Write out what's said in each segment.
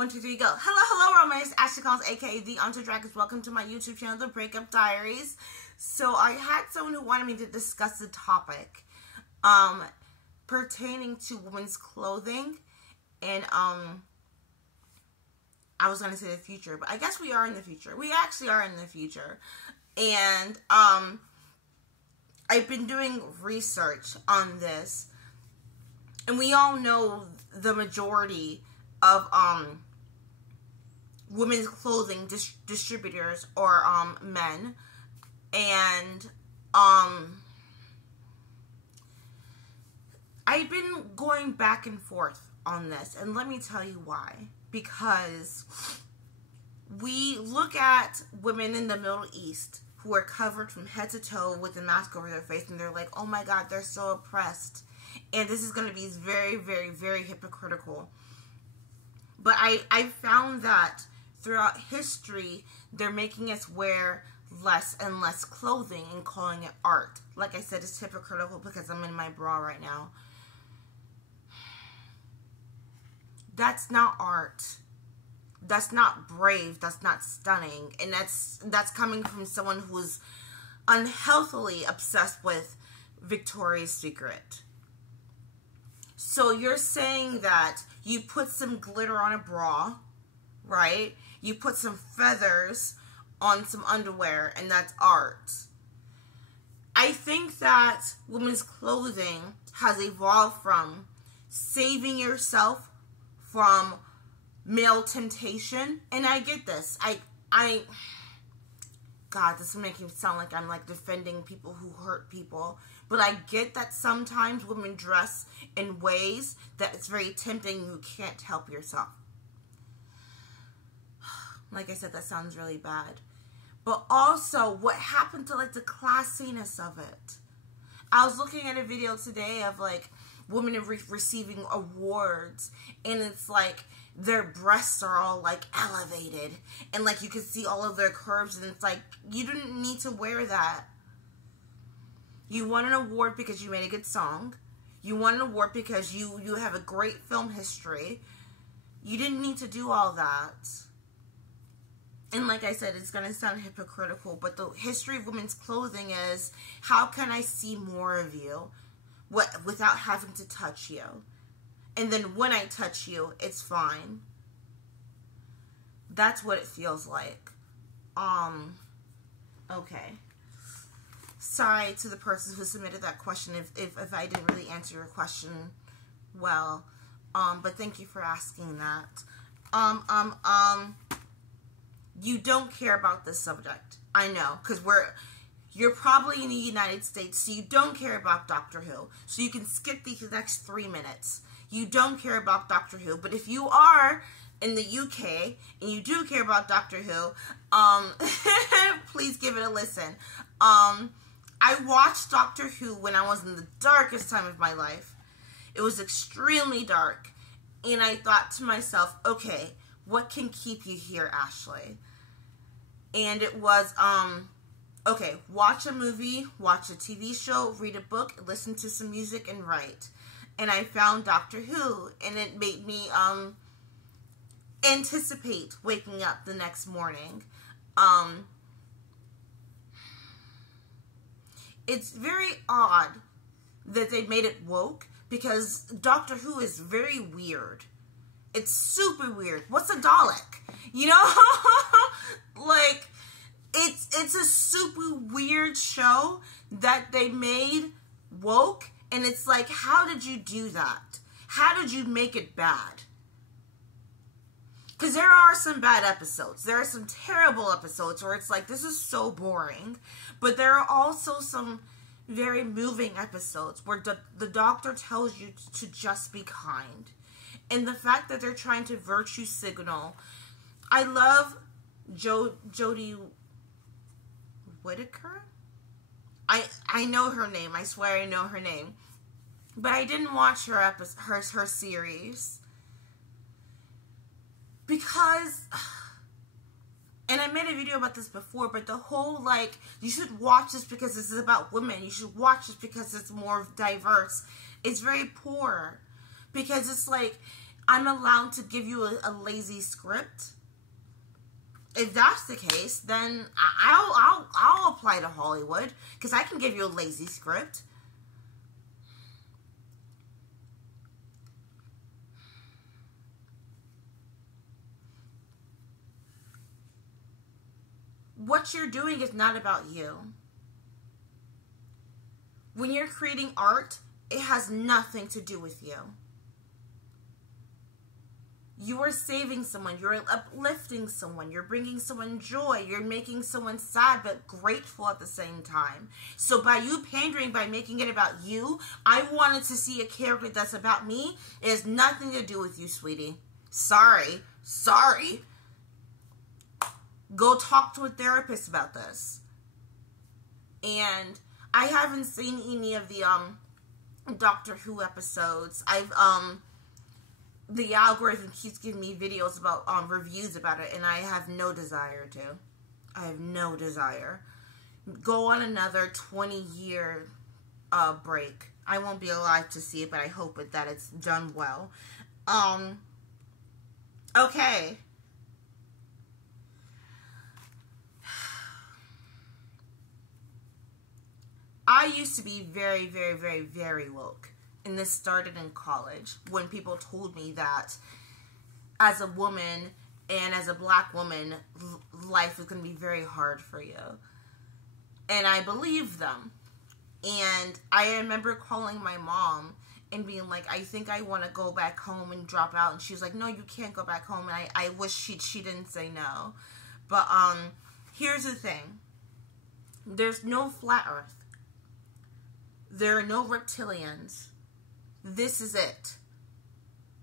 1, 2, 3, go. Hello, my name is Ashley Collins, aka the auntofdragons. Welcome to my YouTube channel, The Breakup Diaries. So I had someone who wanted me to discuss the topic pertaining to women's clothing, and I was going to say the future, but I guess we are in the future. We actually are in the future. And I've been doing research on this, and we all know the majority of women's clothing distributors or men, and I've been going back and forth on this, and let me tell you why. Because we look at women in the Middle East who are covered from head to toe with a mask over their face, and they're like, oh my God, they're so oppressed. And this is going to be very, very, very hypocritical. But I found that throughout history, they're making us wear less and less clothing and calling it art. Like I said, it's hypocritical because I'm in my bra right now. That's not art. That's not brave. That's not stunning. And that's coming from someone who is unhealthily obsessed with Victoria's Secret. So you're saying that you put some glitter on a bra, right? You put some feathers on some underwear, and that's art. I think that women's clothing has evolved from saving yourself from male temptation, and I get this. God, this is making me sound like I'm like defending people who hurt people, but I get that sometimes women dress in ways that it's very tempting. You can't help yourself. Like I said, that sounds really bad. But also, what happened to like the classiness of it? I was looking at a video today of like women receiving awards, and it's like their breasts are all like elevated, and like you can see all of their curves, and it's like, you didn't need to wear that. You won an award because you made a good song. You won an award because you have a great film history. You didn't need to do all that. And like I said, it's going to sound hypocritical, but the history of women's clothing is, how can I see more of you without having to touch you? And then when I touch you, it's fine. That's what it feels like. Okay. Sorry to the person who submitted that question if I didn't really answer your question well. But thank you for asking that. You don't care about this subject. I know, because you're probably in the United States, so you don't care about Doctor Who. So you can skip these next 3 minutes. You don't care about Doctor Who. But if you are in the UK and you do care about Doctor Who, please give it a listen. I watched Doctor Who when I was in the darkest time of my life. It was extremely dark. And I thought to myself, okay, what can keep you here, Ashley? And it was, okay, watch a movie, watch a TV show, read a book, listen to some music, and write. And I found Doctor Who, and it made me anticipate waking up the next morning. It's very odd that they made it woke, because Doctor Who is very weird. It's super weird. What's a Dalek? You know? Like, it's a super weird show that they made woke, and it's like, how did you do that? How did you make it bad? Because there are some bad episodes. There are some terrible episodes where it's like, this is so boring. But there are also some very moving episodes where the doctor tells you to just be kind. And the fact that they're trying to virtue signal. I love Jodie Whittaker. I know her name. I swear I know her name. But I didn't watch her series. Because, and I made a video about this before, but the whole, like, you should watch this because this is about women. You should watch this because it's more diverse. It's very poor. Because it's like, I'm allowed to give you a lazy script? If that's the case, then I'll apply to Hollywood, because I can give you a lazy script. What you're doing is not about you. When you're creating art, it has nothing to do with you. You are saving someone. You're uplifting someone. You're bringing someone joy. You're making someone sad but grateful at the same time. So by you pandering, by making it about you, I wanted to see a character that's about me. It has nothing to do with you, sweetie. Sorry. Sorry. Go talk to a therapist about this. And I haven't seen any of the Doctor Who episodes. The algorithm keeps giving me videos about reviews about it, and I have no desire to. I have no desire. Go on another 20-year break. I won't be alive to see it, but I hope that it's done well. Okay. I used to be very, very, very, very woke. And this started in college when people told me that as a woman and as a black woman, life is going to be very hard for you. And I believed them. And I remember calling my mom and being like, I think I want to go back home and drop out. And she was like, no, you can't go back home. And I wish she didn't say no. But here's the thing. There's no flat earth. There are no reptilians. This is it.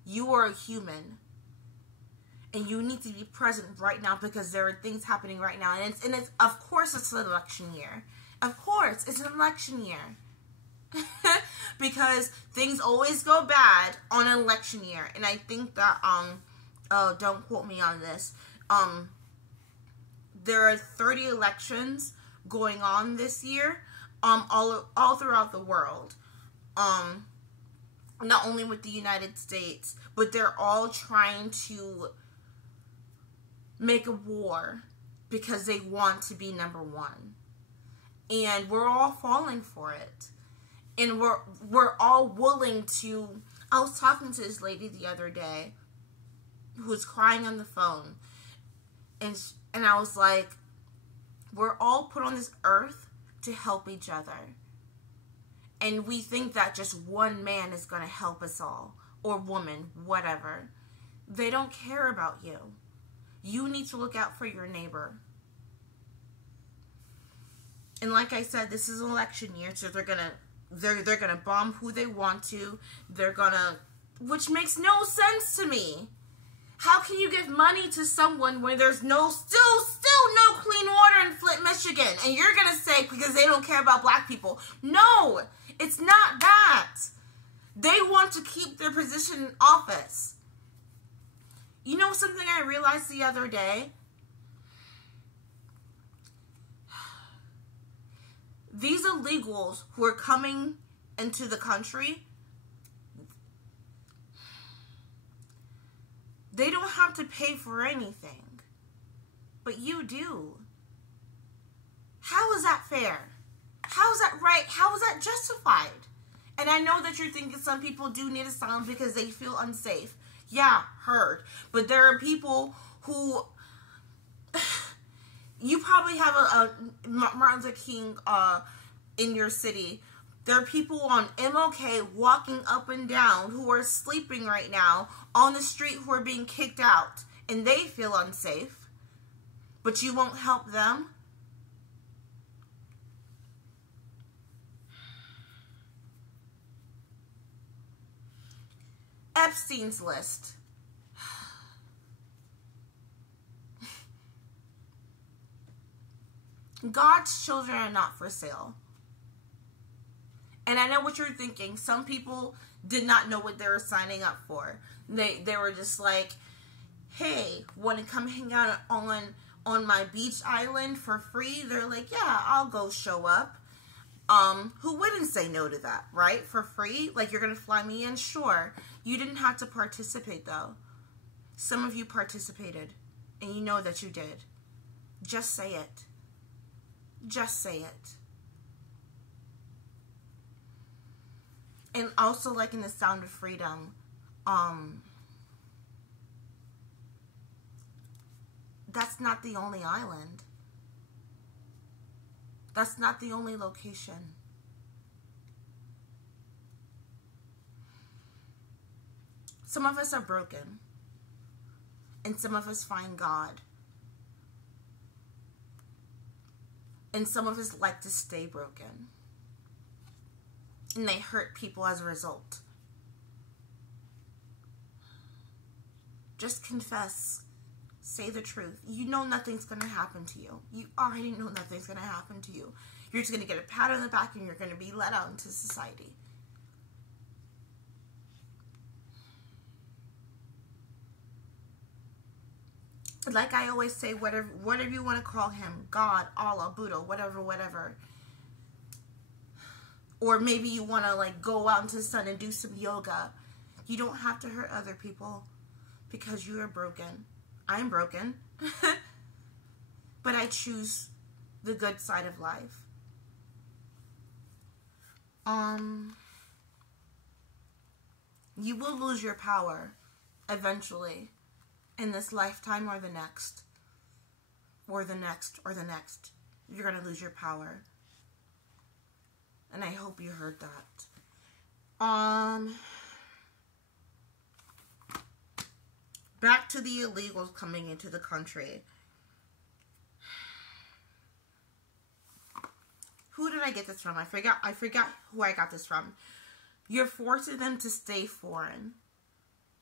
You are a human. And you need to be present right now because there are things happening right now. And it's of course it's an election year. Of course it's an election year. Because things always go bad on an election year. And I think that don't quote me on this. There are 30 elections going on this year. All throughout the world. Not only with the United States, but they're all trying to make a war because they want to be number one. And we're all falling for it. And we're all willing to... I was talking to this lady the other day who was crying on the phone. And I was like, we're all put on this earth to help each other. And we think that just one man is going to help us all. Or woman, whatever. They don't care about you. You need to look out for your neighbor. And like I said, this is an election year, so they're gonna bomb who they want to. Which makes no sense to me. How can you give money to someone when there's still no clean water in Flint, Michigan? And you're going to say because they don't care about black people. No, it's not that. They want to keep their position in office. You know something I realized the other day? These illegals who are coming into the country, they don't have to pay for anything. But you do. How is that fair? How is that right? How is that justified? And I know that you're thinking some people do need asylum because they feel unsafe. Yeah, heard. But there are people who... You probably have a Martin Luther King in your city. There are people on MLK walking up and down who are sleeping right now on the street who are being kicked out. And they feel unsafe. But you won't help them. Epstein's List. God's children are not for sale. And I know what you're thinking. Some people did not know what they were signing up for. They were just like, hey, want to come hang out on my beach island for free? They're like, yeah, I'll go show up. Who wouldn't say no to that, right? For free? Like, you're going to fly me in? Sure. You didn't have to participate, though. Some of you participated, and you know that you did. Just say it. Just say it. And also, like in The Sound of Freedom, that's not the only island. That's not the only location. Some of us are broken. And some of us find God. And some of us like to stay broken. And they hurt people as a result. Just confess. Say the truth. You know nothing's going to happen to you. You already know nothing's going to happen to you. You're just going to get a pat on the back and you're going to be let out into society. Like I always say, whatever you want to call him, God, Allah, Buddha, whatever. Or maybe you want to like go out into the sun and do some yoga. You don't have to hurt other people because you are broken. I'm broken. But I choose the good side of life. You will lose your power eventually in this lifetime or the next. Or the next or the next. You're going to lose your power. And I hope you heard that. Back to the illegals coming into the country. Who did I get this from? I forgot who I got this from. You're forcing them to stay foreign.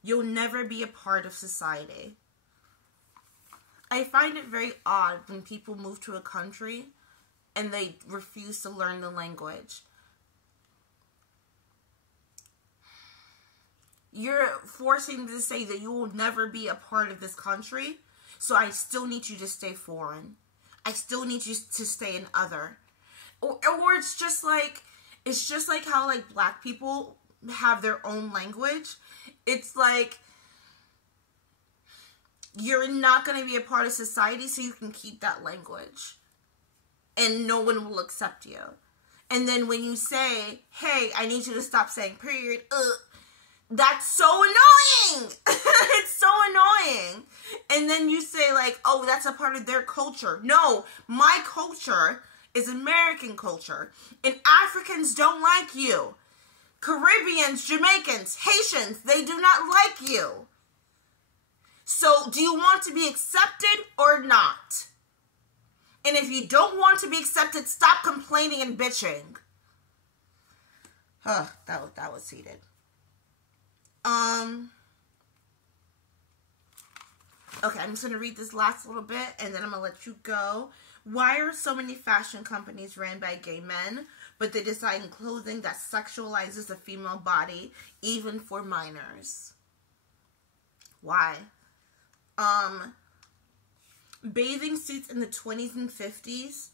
You'll never be a part of society. I find it very odd when people move to a country and they refuse to learn the language. You're forcing them to say that you will never be a part of this country, so I still need you to stay foreign. I still need you to stay an other. Or it's just like how like black people have their own language. It's like you're not going to be a part of society, so you can keep that language. And no one will accept you. And then when you say, hey, I need you to stop saying period, that's so annoying. It's so annoying. And then you say like, oh, that's a part of their culture. No, my culture is American culture. And Africans don't like you. Caribbeans, Jamaicans, Haitians, they do not like you. So do you want to be accepted or not? And if you don't want to be accepted, stop complaining and bitching. Huh, that was heated. Okay, I'm just going to read this last little bit and then I'm going to let you go. Why are so many fashion companies ran by gay men, but they design clothing that sexualizes the female body, even for minors? Why? Bathing suits in the 20s and 50s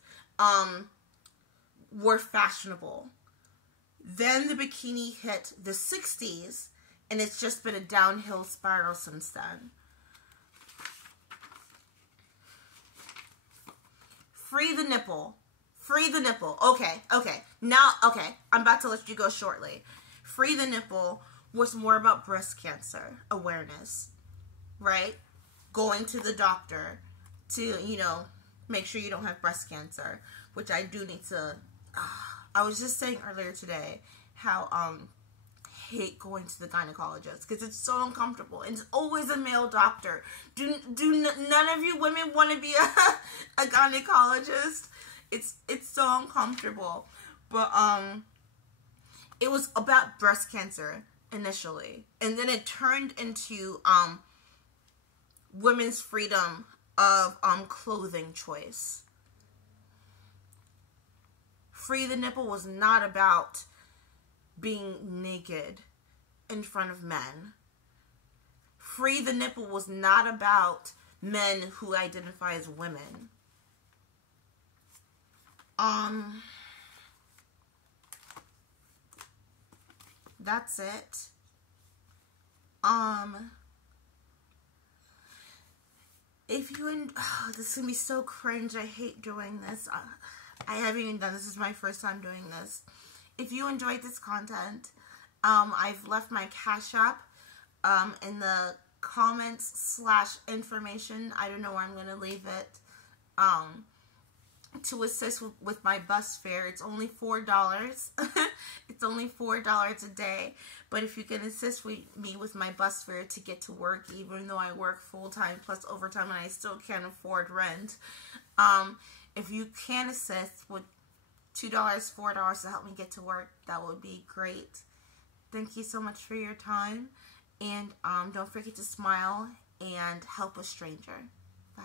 were fashionable. Then the bikini hit the 60s, and it's just been a downhill spiral since then. Free the nipple. Free the nipple. Okay. Now, I'm about to let you go shortly. Free the nipple was more about breast cancer awareness, right? Going to the doctor to, make sure you don't have breast cancer, which I do need to. I was just saying earlier today how I hate going to the gynecologist because it's so uncomfortable and it's always a male doctor. Do none of you women want to be a gynecologist? It's so uncomfortable. But it was about breast cancer initially, and then it turned into women's freedom of clothing choice. Free the nipple was not about being naked in front of men. Free the nipple was not about men who identify as women. That's it. If you this is gonna be so cringe. I hate doing this. I haven't even done this. This is my first time doing this. If you enjoyed this content, I've left my Cash App in the comments / information. I don't know where I'm gonna leave it. To assist with my bus fare. It's only $4. It's only $4 a day. But if you can assist me with my bus fare to get to work, even though I work full-time plus overtime and I still can't afford rent, if you can assist with $2, $4 to help me get to work, that would be great. Thank you so much for your time. And don't forget to smile and help a stranger. Bye.